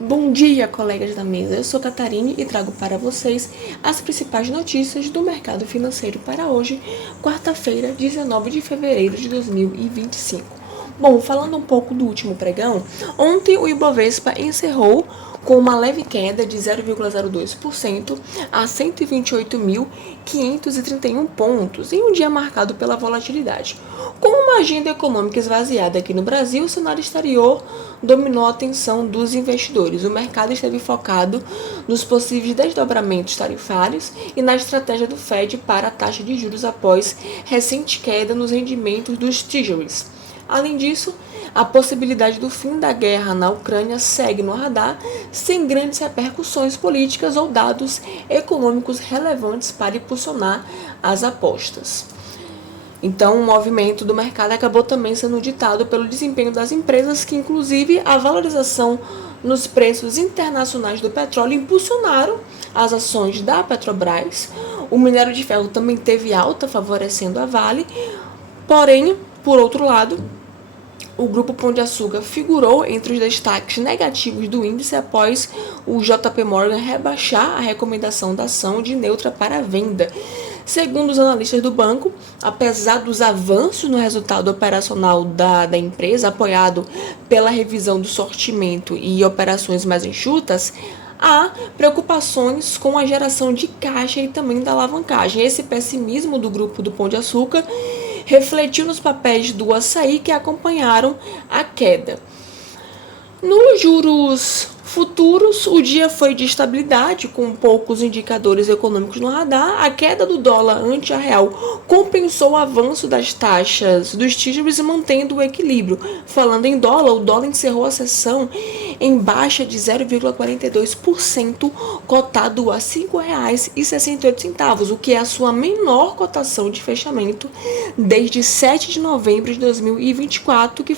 Bom dia, colegas da mesa. Eu sou Catarine e trago para vocês as principais notícias do mercado financeiro para hoje, quarta-feira, 19 de fevereiro de 2025. Bom, falando um pouco do último pregão, ontem o Ibovespa encerrou com uma leve queda de 0,02% a 128.531 pontos, em um dia marcado pela volatilidade. Com uma agenda econômica esvaziada aqui no Brasil, o cenário exterior dominou a atenção dos investidores. O mercado esteve focado nos possíveis desdobramentos tarifários e na estratégia do Fed para a taxa de juros após recente queda nos rendimentos dos Treasuries. Além disso, a possibilidade do fim da guerra na Ucrânia segue no radar, sem grandes repercussões políticas ou dados econômicos relevantes para impulsionar as apostas. Então, o movimento do mercado acabou também sendo ditado pelo desempenho das empresas, que inclusive a valorização nos preços internacionais do petróleo impulsionaram as ações da Petrobras. O minério de ferro também teve alta, favorecendo a Vale. Porém, por outro lado, o Grupo Pão de Açúcar figurou entre os destaques negativos do índice após o JP Morgan rebaixar a recomendação da ação de neutra para venda. Segundo os analistas do banco, apesar dos avanços no resultado operacional da empresa, apoiado pela revisão do sortimento e operações mais enxutas, há preocupações com a geração de caixa e também da alavancagem. Esse pessimismo do grupo do Pão de Açúcar refletiu nos papéis do Açaí, que acompanharam a queda. Nos juros futuros, o dia foi de estabilidade, com poucos indicadores econômicos no radar. A queda do dólar ante a real compensou o avanço das taxas dos Treasuries, mantendo o equilíbrio. Falando em dólar, o dólar encerrou a sessão em baixa de 0,42%, cotado a R$ 5,68, o que é a sua menor cotação de fechamento desde 7 de novembro de 2024, que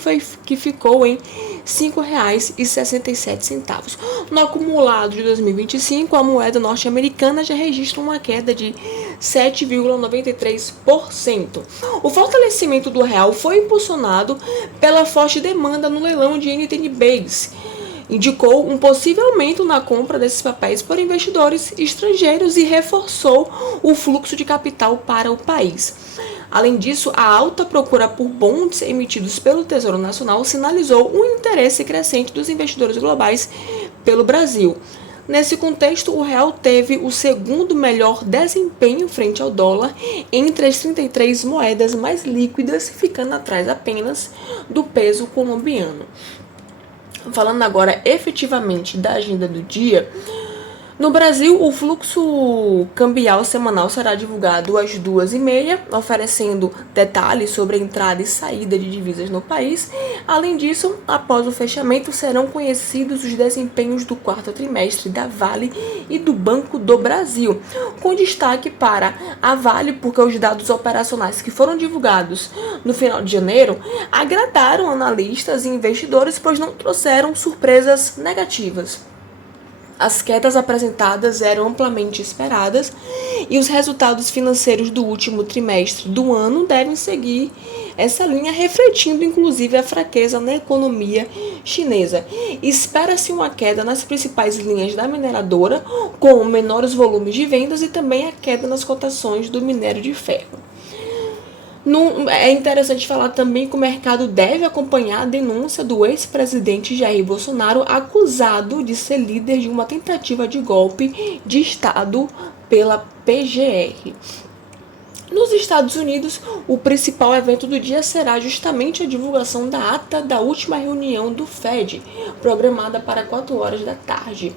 ficou em R$ 5,67. No acumulado de 2025, a moeda norte-americana já registra uma queda de 7,93%. O fortalecimento do real foi impulsionado pela forte demanda no leilão de NTN-Bs. Indicou um possível aumento na compra desses papéis por investidores estrangeiros e reforçou o fluxo de capital para o país. Além disso, a alta procura por bonds emitidos pelo Tesouro Nacional sinalizou um interesse crescente dos investidores globais pelo Brasil. Nesse contexto, o real teve o segundo melhor desempenho frente ao dólar entre as 33 moedas mais líquidas, ficando atrás apenas do peso colombiano. Falando agora efetivamente da agenda do dia, no Brasil, o fluxo cambial semanal será divulgado às 2h30, oferecendo detalhes sobre a entrada e saída de divisas no país. Além disso, após o fechamento, serão conhecidos os desempenhos do quarto trimestre da Vale e do Banco do Brasil, com destaque para a Vale, porque os dados operacionais que foram divulgados no final de janeiro agradaram analistas e investidores, pois não trouxeram surpresas negativas. As quedas apresentadas eram amplamente esperadas e os resultados financeiros do último trimestre do ano devem seguir essa linha, refletindo inclusive a fraqueza na economia chinesa. Espera-se uma queda nas principais linhas da mineradora, com menores volumes de vendas e também a queda nas cotações do minério de ferro. É interessante falar também que o mercado deve acompanhar a denúncia do ex-presidente Jair Bolsonaro, acusado de ser líder de uma tentativa de golpe de Estado pela PGR. Nos Estados Unidos, o principal evento do dia será justamente a divulgação da ata da última reunião do Fed, programada para 4 horas da tarde.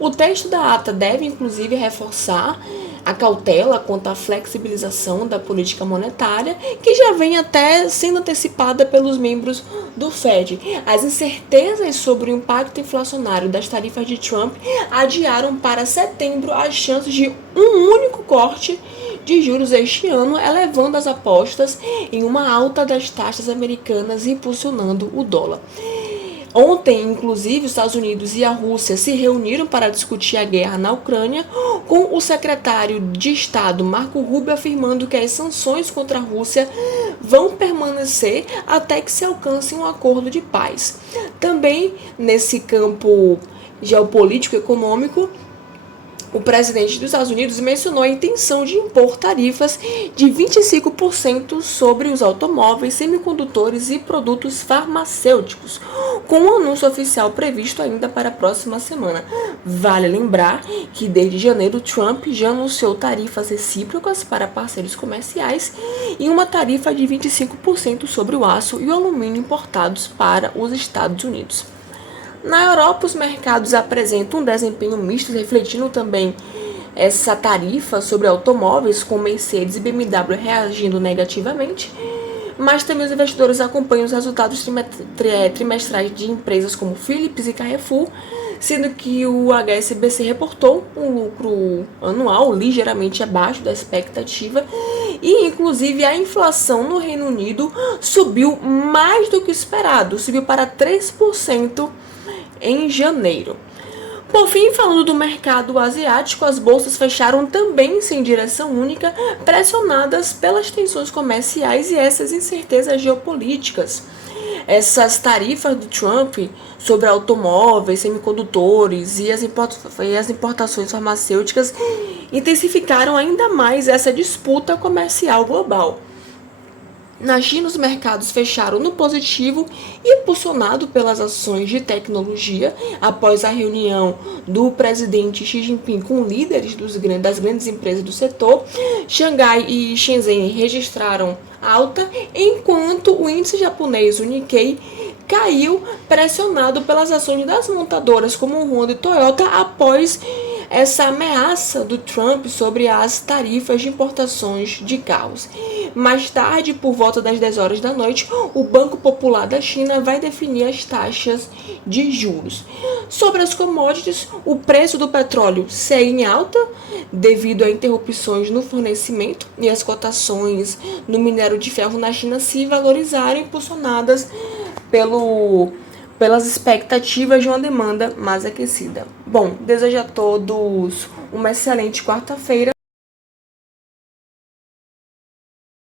O texto da ata deve, inclusive, reforçar a cautela quanto à flexibilização da política monetária, que já vem até sendo antecipada pelos membros do Fed. As incertezas sobre o impacto inflacionário das tarifas de Trump adiaram para setembro as chances de um único corte de juros este ano, elevando as apostas em uma alta das taxas americanas e impulsionando o dólar. Ontem, inclusive, os Estados Unidos e a Rússia se reuniram para discutir a guerra na Ucrânia, com o secretário de Estado Marco Rubio afirmando que as sanções contra a Rússia vão permanecer até que se alcance um acordo de paz. Também nesse campo geopolítico e econômico, o presidente dos Estados Unidos mencionou a intenção de impor tarifas de 25% sobre os automóveis, semicondutores e produtos farmacêuticos, com um anúncio oficial previsto ainda para a próxima semana. Vale lembrar que desde janeiro Trump já anunciou tarifas recíprocas para parceiros comerciais e uma tarifa de 25% sobre o aço e o alumínio importados para os Estados Unidos. Na Europa, os mercados apresentam um desempenho misto, refletindo também essa tarifa sobre automóveis, com Mercedes e BMW reagindo negativamente, mas também os investidores acompanham os resultados trimestrais de empresas como Philips e Carrefour, sendo que o HSBC reportou um lucro anual ligeiramente abaixo da expectativa e, inclusive, a inflação no Reino Unido subiu mais do que o esperado, subiu para 3% em janeiro. Por fim, falando do mercado asiático, as bolsas fecharam também sem direção única, pressionadas pelas tensões comerciais e essas incertezas geopolíticas. Essas tarifas do Trump sobre automóveis, semicondutores e as importações farmacêuticas intensificaram ainda mais essa disputa comercial global. Na China, os mercados fecharam no positivo, impulsionado pelas ações de tecnologia após a reunião do presidente Xi Jinping com líderes das grandes empresas do setor. Xangai e Shenzhen registraram alta, enquanto o índice japonês, o Nikkei, caiu pressionado pelas ações das montadoras como Honda e Toyota após essa ameaça do Trump sobre as tarifas de importações de carros. Mais tarde, por volta das 10 horas da noite, o Banco Popular da China vai definir as taxas de juros. Sobre as commodities, o preço do petróleo segue em alta devido a interrupções no fornecimento e as cotações no minério de ferro na China se valorizarem, impulsionadas pelas expectativas de uma demanda mais aquecida. Bom, desejo a todos uma excelente quarta-feira.